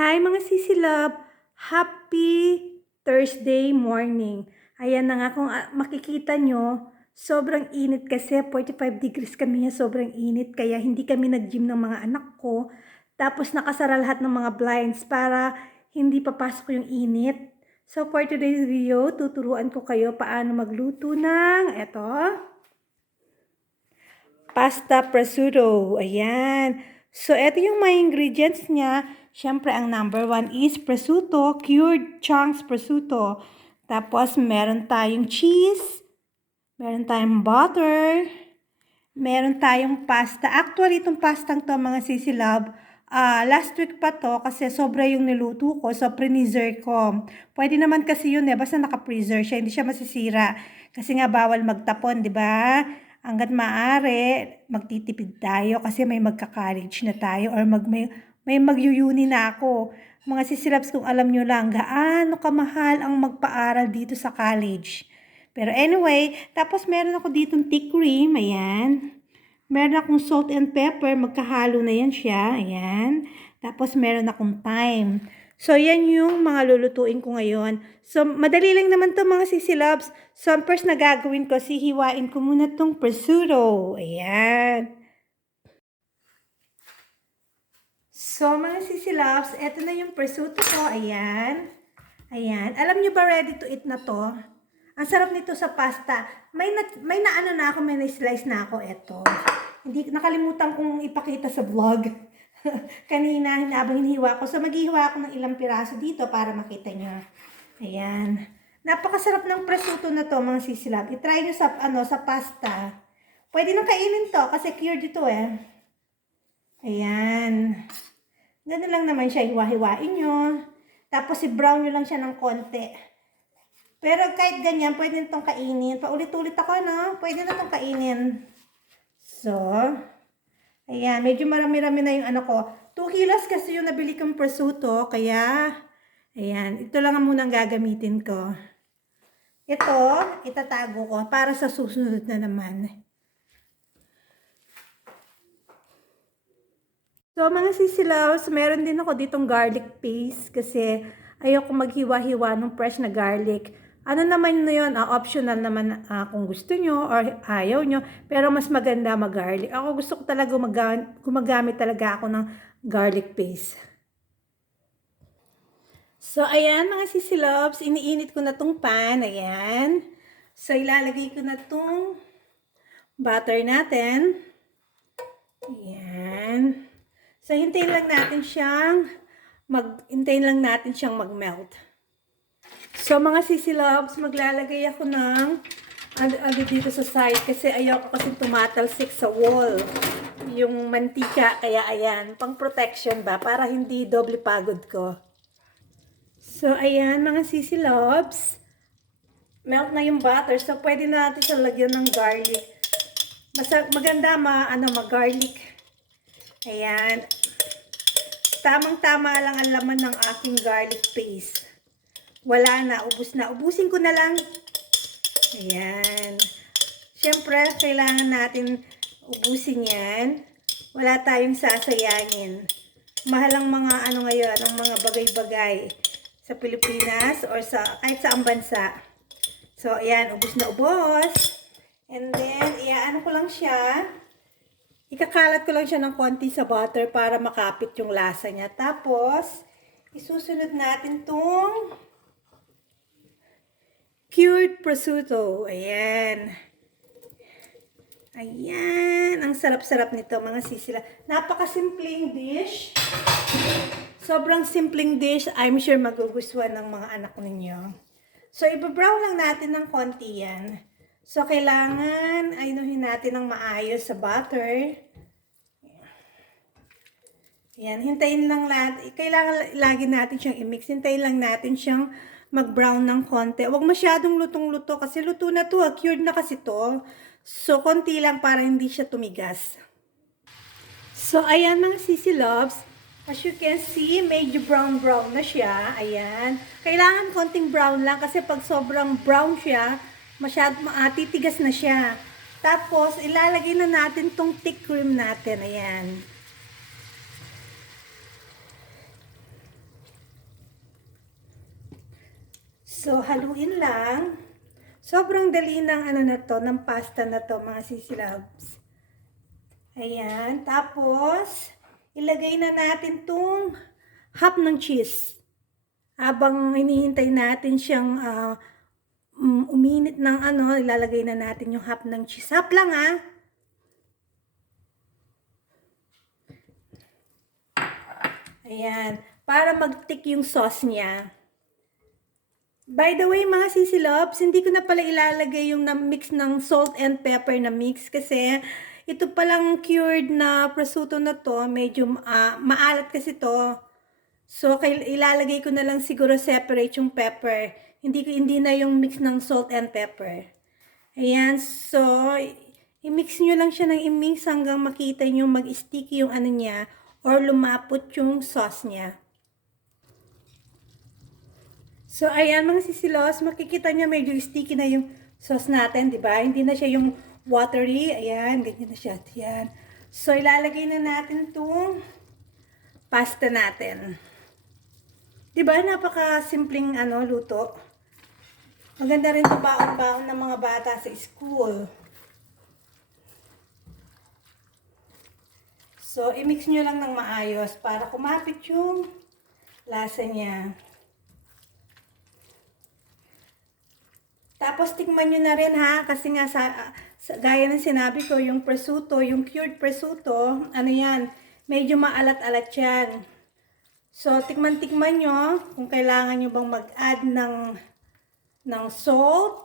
Hi mga sisilab! Happy Thursday morning! Ayan na nga kung makikita nyo, sobrang init kasi 45 degrees kami niya, sobrang init. Kaya hindi kami nag-gym ng mga anak ko. Tapos nakasara lahat ng mga blinds para hindi papasok yung init. So for today's video, tuturuan ko kayo paano magluto ng pasta prosciutto. Ayan. So, ito yung mga ingredients niya. Siyempre, ang number 1 is prosciutto, cured chunks prosciutto. Tapos, meron tayong cheese, meron tayong butter, meron tayong pasta. Actually, itong pastang to mga sisilab, last week pa to kasi sobra yung niluto ko, so pre-freezer ko. Pwede naman kasi yun basta naka-freezer siya, hindi siya masisira. Kasi nga bawal magtapon, di ba? Hanggat maaari, magtitipid tayo kasi may magka-college na tayo or may mag-uni na ako. Mga sisilabs, kung alam nyo lang, gaano kamahal ang magpaaral dito sa college. Pero anyway, tapos meron ako ditong thick cream, ayan. Meron akong salt and pepper, magkahalo na yan siya, ayan. Tapos meron akong thyme. So, yan yung mga lulutuin ko ngayon. So, madali lang naman to mga sisilabs. So, first na gagawin ko, sihiwain ko muna tong prosciutto. Ayan. So, mga sisilabs, eto na yung prosciutto ko. Ayan. Ayan. Alam nyo ba ready to eat na to? Ang sarap nito sa pasta. May naano na ako, may na-slice na ako. Eto. Hindi, nakalimutan kong ipakita sa vlog. Kanina, habang hinihiwa ko. So, maghihiwa ako ng ilang piraso dito para makita nyo. Ayan. Napakasarap ng prosciutto na to, mga sisilab. I-try nyo sa pasta. Pwede nang kainin to kasi cured ito Ayan. Ganun lang naman siya. Hiwa-hiwain nyo. Tapos, i-brown nyo lang siya ng konti. Pero kahit ganyan, pwede nitong kainin. Paulit-ulit ako, no? Pwede na itong kainin. So, ayan, medyo marami-rami na yung ko. 2 kilos kasi yung nabili kong prosciutto, kaya, ayan, ito lang ang munang gagamitin ko. Ito, itatago ko para sa susunod na naman. So, mga sisilaws, meron din ako ditong garlic paste kasi ayoko maghiwa-hiwa ng fresh na garlic. Ano naman na yun, optional naman kung gusto nyo or ayaw nyo. Pero mas maganda mag-garlic. Ako gusto ko talaga gumagamit talaga ako ng garlic paste. So, ayan mga sisilobs, iniinit ko na tong pan. Ayan. So, ilalagay ko na tong butter natin. Ayan. So, hintayin lang natin siyang mag-melt. So, mga sisilabs, maglalagay ako ng dito sa side kasi ayoko kasi tumatalsik sa wall yung mantika. Kaya ayan, pang protection ba? Para hindi doble pagod ko. So, ayan mga sisilabs. Melt na yung butter. So, pwede na natin siya lagyan ng garlic. Maganda mag-garlic. Ayan. Tamang-tama lang ang laman ng aking garlic paste. Wala na, ubus na. Ubusin ko na lang. Ayan. Siyempre, kailangan natin ubusin yan. Wala tayong sasayangin. Mahal ang mga ngayon, ang mga bagay-bagay sa Pilipinas or kahit saang bansa. So, ayan, ubus na ubos. And then, iaano ko lang siya. Ikakalat ko lang siya ng konti sa butter para makapit yung lasa niya. Tapos, isusunod natin tong cured prosciutto. Ayan. Ayan. Ang sarap-sarap nito mga sisila. Napakasimpleng dish. Sobrang simpleng dish. I'm sure magugustuhan ng mga anak ninyo. So, ibabrown lang natin ng konti yan. So, kailangan ayunuhin natin ng maayos sa butter. Ayan. Hintayin lang natin. Kailangan lagi natin siyang i-mix. Hintayin lang natin siyang mag-brown ng konti. Huwag masyadong lutong-luto kasi luto na to. Cured na kasi to. So, konti lang para hindi siya tumigas. So, ayan mga sisilobs. As you can see, medyo brown-brown na siya. Ayan. Kailangan konting brown lang kasi pag sobrang brown siya, titigas na siya. Tapos, ilalagay na natin tong thick cream natin. Ayan. So, haluin lang. Sobrang dali ng ano na to, ng pasta na to, mga sisilabs. Ayan. Tapos, ilagay na natin tong half ng cheese. Habang hinihintay natin siyang uminit ng ano, ilalagay na natin yung half ng cheese. Half lang Ayan. Para mag-tick yung sauce niya. By the way, mga sisilabs, hindi ko na pala ilalagay yung mix ng salt and pepper na mix kasi ito palang cured na prosciutto na to, medyo maalat kasi to. So, ilalagay ko na lang siguro separate yung pepper. Hindi na yung mix ng salt and pepper. Ayan, so, i-mix nyo lang siya ng i-mix hanggang makita nyo mag-sticky yung ano niya or lumapot yung sauce niya. So, ayan mga sisilos, makikita niya medyo sticky na yung sauce natin, di ba? Hindi na siya yung watery. Ayan, ganyan na siya. Ayan. So, ilalagay na natin itong pasta natin. Di ba? Napaka-simpleng luto. Maganda rin ito baon-baon ng mga bata sa school. So, i-mix nyo lang ng maayos para kumapit yung lasa niya. Tapos, tikman nyo na rin kasi nga gaya ng sinabi ko, yung prosciutto, yung cured prosciutto, ano yan, medyo maalat-alat yan. So, tikman-tikman nyo kung kailangan nyo bang mag-add ng salt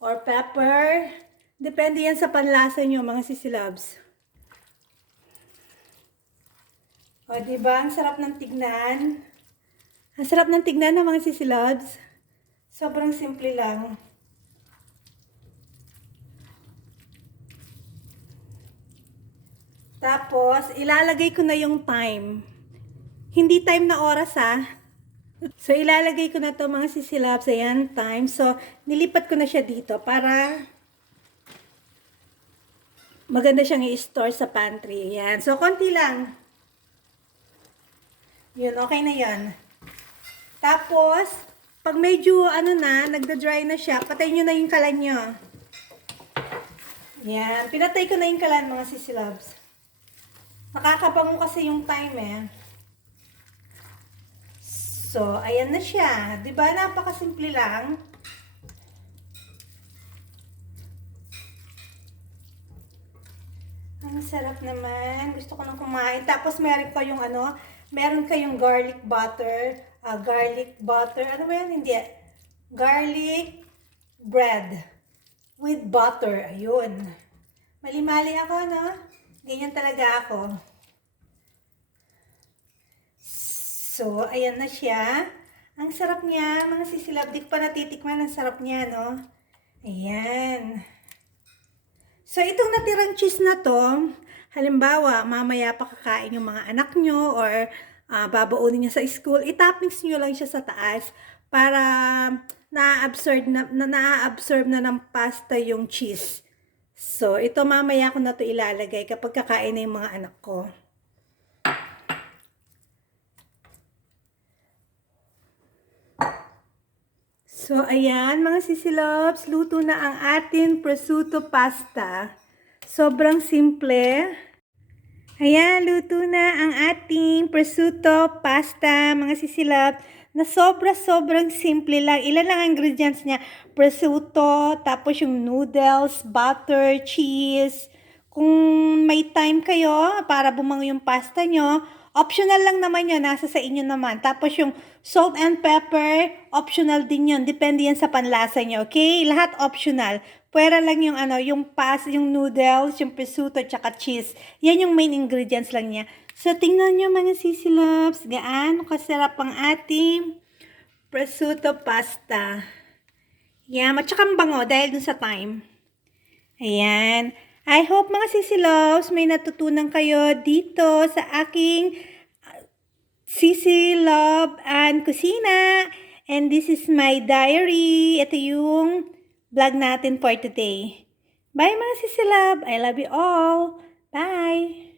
or pepper. Depende yan sa panlasa nyo, mga sisilabs. O, diba? Ang sarap ng tignan. Ang sarap ng tignan ng mga sisilabs. Sobrang simple lang. Tapos, ilalagay ko na yung time. Hindi time na oras So, ilalagay ko na to mga sisilabs. Ayan, time. So, nilipat ko na siya dito para maganda siyang i-store sa pantry. Ayan. So, konti lang. Yun, okay na yan. Tapos, pag medyo nagda-dry na siya, patay nyo na yung kalan nyo. Ayan. Pinatay ko na yung kalan mga sisilabs. Nakakabango kasi yung time So, ayan na siya. Diba? Napakasimple lang. Ang sarap naman. Gusto ko nang kumain. Tapos meron ko yung meron kayong garlic butter. Ano ba yan? Hindi. Garlic bread with butter. Ayun. Mali-mali ako, no? Ganyan talaga ako. So, ayan na siya. Ang sarap niya, mga sisilab. Di ko pa natitikman, ang sarap niya, no? Ayan. So, itong natirang cheese na to, halimbawa, mamaya pa kakain yung mga anak nyo or babaunin nyo sa school, itoppings nyo lang siya sa taas para na-absorb na ng pasta yung cheese. So, ito mamaya ko na to ilalagay kapag kakain na yung mga anak ko. So, ayan mga sisilabs, luto na ang ating prosciutto pasta. Sobrang simple. Ayan, luto na ang ating prosciutto pasta, mga sisilabs, na sobrang simple lang. Ilan lang ang ingredients niya? Prosciutto, tapos yung noodles, butter, cheese. Kung may time kayo para bumango yung pasta nyo, optional lang naman yun, nasa sa inyo naman. Tapos yung salt and pepper, optional din yun. Depende yan sa panlasa nyo, okay? Lahat optional. Pwera lang yung yung noodles, yung prosciutto, tsaka cheese. Yan yung main ingredients lang niya. So, tingnan nyo mga sisilabs, gaano kasarap ang ating prosciutto pasta. Yan, at tsaka bango dahil dun sa time. Ayan. I hope mga sisilabs may natutunan kayo dito sa aking Sisi Love and Kusina. And this is my diary. Ito yung vlog natin for today. Bye mga sisilab. I love you all. Bye.